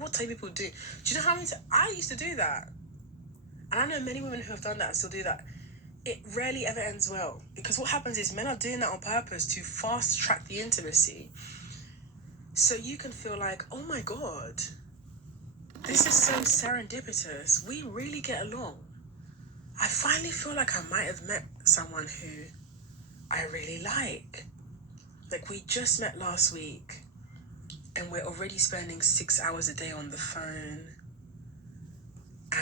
what type of people do? Do you know how many I used to do that? And I know many women who have done that and still do that. It rarely ever ends well. Because what happens is men are doing that on purpose to fast track the intimacy. So you can feel like, oh my God, this is so serendipitous. We really get along. I finally feel like I might have met someone who I really like. Like, we just met last week and we're already spending 6 hours a day on the phone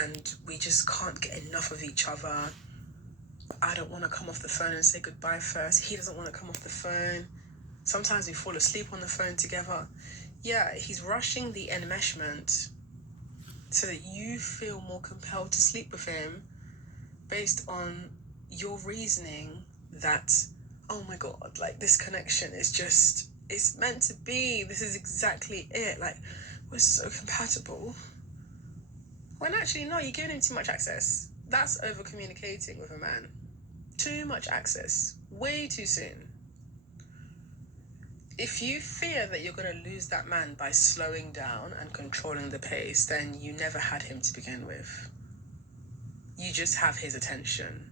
and we just can't get enough of each other. I don't want to come off the phone and say goodbye first. He doesn't want to come off the phone. Sometimes we fall asleep on the phone together. Yeah, he's rushing the enmeshment so that you feel more compelled to sleep with him based on your reasoning that, oh my God, like this connection is just, it's meant to be. This is exactly it. Like, we're so compatible. When actually, no, you're giving him too much access. That's over communicating with a man. Too much access. Way too soon. If you fear that you're going to lose that man by slowing down and controlling the pace, then you never had him to begin with. You just have his attention.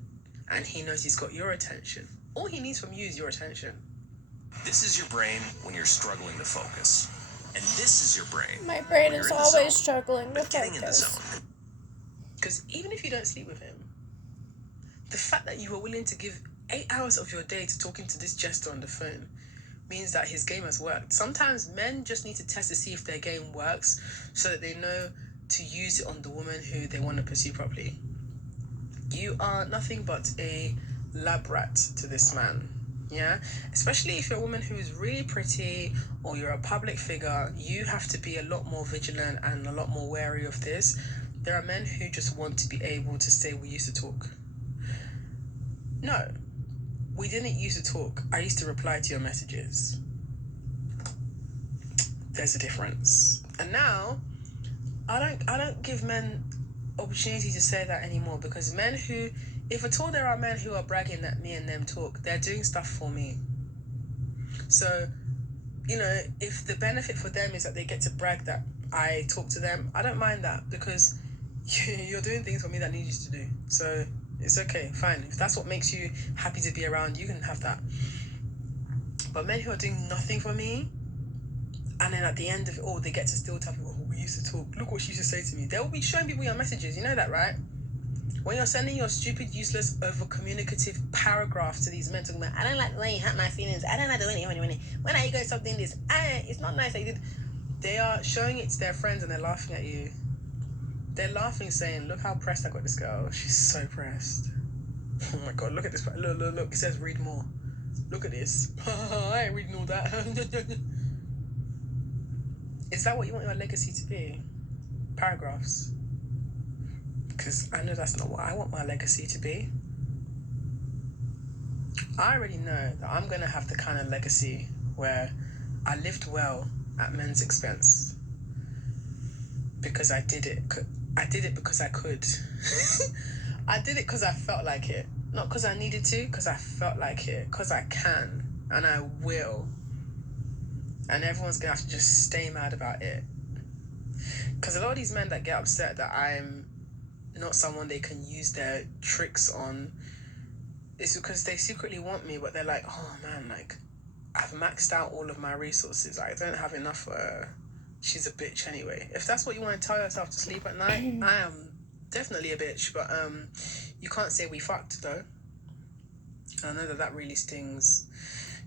And he knows he's got your attention. All he needs from you is your attention. This is your brain when you're struggling to focus. And this is your brain. My brain is always struggling to focus. Because even if you don't sleep with him, the fact that you were willing to give 8 hours of your day to talking to this jester on the phone means that his game has worked. Sometimes men just need to test to see if their game works so that they know to use it on the woman who they want to pursue properly. You are nothing but a lab rat to this man. Yeah, especially if you're a woman who is really pretty or you're a public figure, you have to be a lot more vigilant and a lot more wary of this. There are men who just want to be able to say, we used to talk. No, we didn't used to talk. I used to reply to your messages. There's a difference. And now, I don't give men opportunity to say that anymore, because men who, if at all there are men who are bragging that me and them talk, they're doing stuff for me. So, you know, if the benefit for them is that they get to brag that I talk to them, I don't mind that, because you're doing things for me that need you to do. So it's okay, fine. If that's what makes you happy to be around, you can have that. But men who are doing nothing for me, and then at the end of it all, they get to still tell people, oh, we used to talk. Look what she used to say to me. They'll be showing people your messages. You know that, right? When you're sending your stupid, useless, over-communicative paragraph to these men talking about, I don't like the way you hurt my feelings. I don't like the way when are you going to stop doing this? It's not nice that you did. They are showing it to their friends and they're laughing at you. They're laughing, saying, look how pressed I got this girl. She's so pressed. Oh my God, look at this. Look. It says read more. Look at this. I ain't reading all that. Is that what you want your legacy to be? Paragraphs? Because I know that's not what I want my legacy to be. I already know that I'm going to have the kind of legacy where I lived well at men's expense. Because I did it. I did it because I could. I did it because I felt like it. Not because I needed to, because I felt like it. Because I can. And I will. And everyone's going to have to just stay mad about it. Because a lot of these men that get upset that I'm not someone they can use their tricks on, it's because they secretly want me, but they're like, oh man, like, I've maxed out all of my resources. I don't have enough for her. She's a bitch anyway. If that's what you want to tell yourself to sleep at night, I am definitely a bitch, but you can't say we fucked, though. And I know that really stings.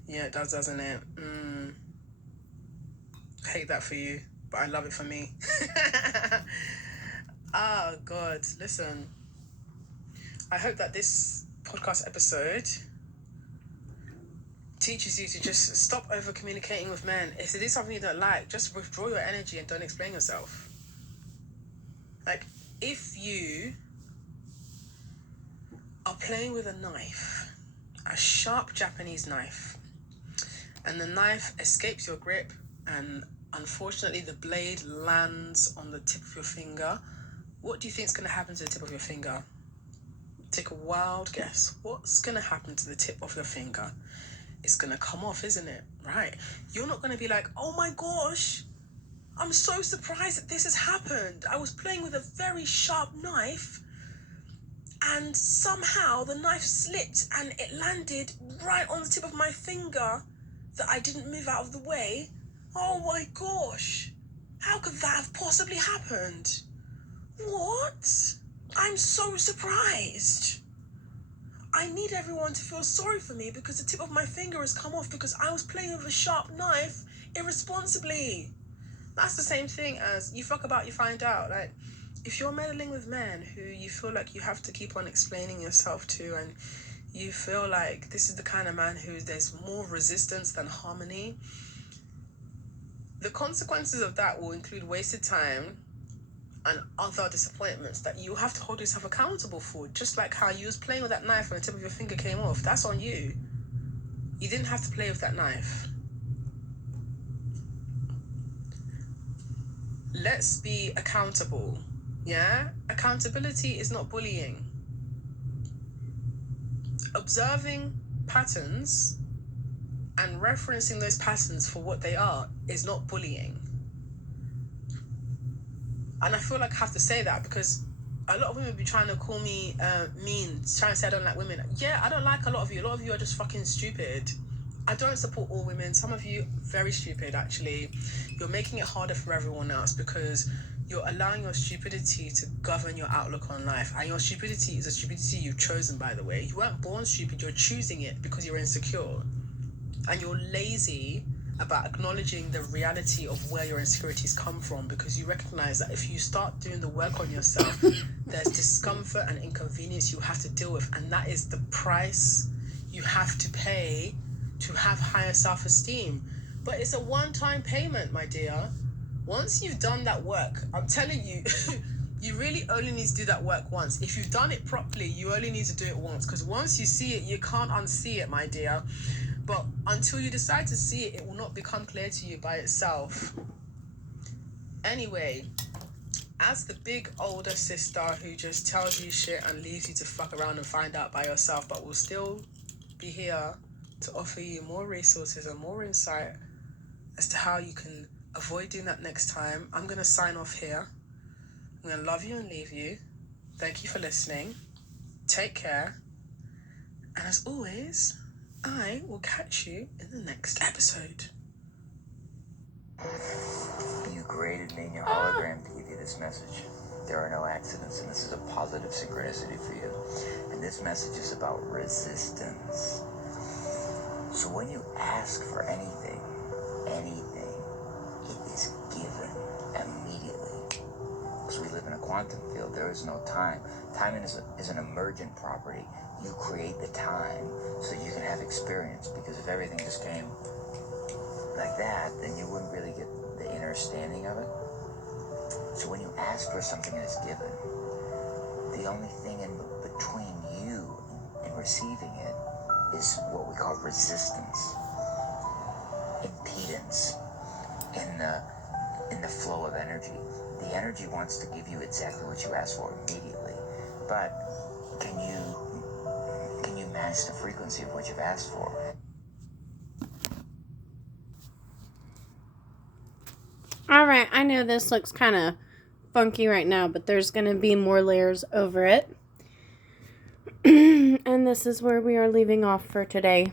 Yeah, it does, doesn't it? Hate that for you, but I love it for me. Oh, God. Listen, I hope that this podcast episode teaches you to just stop over-communicating with men. If it is something you don't like, just withdraw your energy and don't explain yourself. Like, if you are playing with a knife, a sharp Japanese knife, and the knife escapes your grip and unfortunately the blade lands on the tip of your finger, what do you think is going to happen to the tip of your finger? Take a wild guess. What's going to happen to the tip of your finger? It's going to come off, isn't it? Right. You're not going to be like, oh my gosh, I'm so surprised that this has happened. I was playing with a very sharp knife, and somehow the knife slipped and it landed right on the tip of my finger that I didn't move out of the way. Oh my gosh. How could that have possibly happened? What? I'm so surprised. I need everyone to feel sorry for me because the tip of my finger has come off because I was playing with a sharp knife irresponsibly. That's the same thing as you fuck about, you find out. Like, if you're meddling with men who you feel like you have to keep on explaining yourself to, and you feel like this is the kind of man who there's more resistance than harmony, the consequences of that will include wasted time and other disappointments that you have to hold yourself accountable for. Just like how you was playing with that knife and the tip of your finger came off. That's on you. You didn't have to play with that knife. Let's be accountable. Yeah? Accountability is not bullying. Observing patterns and referencing those patterns for what they are is not bullying. And I feel like I have to say that because a lot of women be trying to call me mean, trying to say I don't like women. Yeah, I don't like a lot of you. A lot of you are just fucking stupid. I don't support all women. Some of you, very stupid, actually. You're making it harder for everyone else because you're allowing your stupidity to govern your outlook on life. And your stupidity is a stupidity you've chosen, by the way. You weren't born stupid. You're choosing it because you're insecure. And you're lazy about acknowledging the reality of where your insecurities come from, because you recognize that if you start doing the work on yourself, there's discomfort and inconvenience you have to deal with. And that is the price you have to pay to have higher self-esteem. But it's a one-time payment, my dear. Once you've done that work, I'm telling you, you really only need to do that work once. If you've done it properly, you only need to do it once, because once you see it, you can't unsee it, my dear. But until you decide to see it, it will not become clear to you by itself. Anyway, as the big older sister who just tells you shit and leaves you to fuck around and find out by yourself, but will still be here to offer you more resources and more insight as to how you can avoid doing that next time, I'm going to sign off here. I'm going to love you and leave you. Thank you for listening. Take care. And as always, I will catch you in the next episode. You created me in your hologram to give you this message. There are no accidents, and this is a positive synchronicity for you. And this message is about resistance. So when you ask for anything, it is given immediately. Because we live in a quantum field, there is no time. Time is an emergent property. You create the time so you can have experience, because if everything just came like that, then you wouldn't really get the understanding of it. So when you ask for something and it's given, the only thing in between you and receiving it is what we call resistance, impedance in the flow of energy. The energy wants to give you exactly what you ask for immediately, but can you match the frequency of what you've asked for? Alright, I know this looks kind of funky right now, but there's going to be more layers over it. And this is where we are leaving off for today.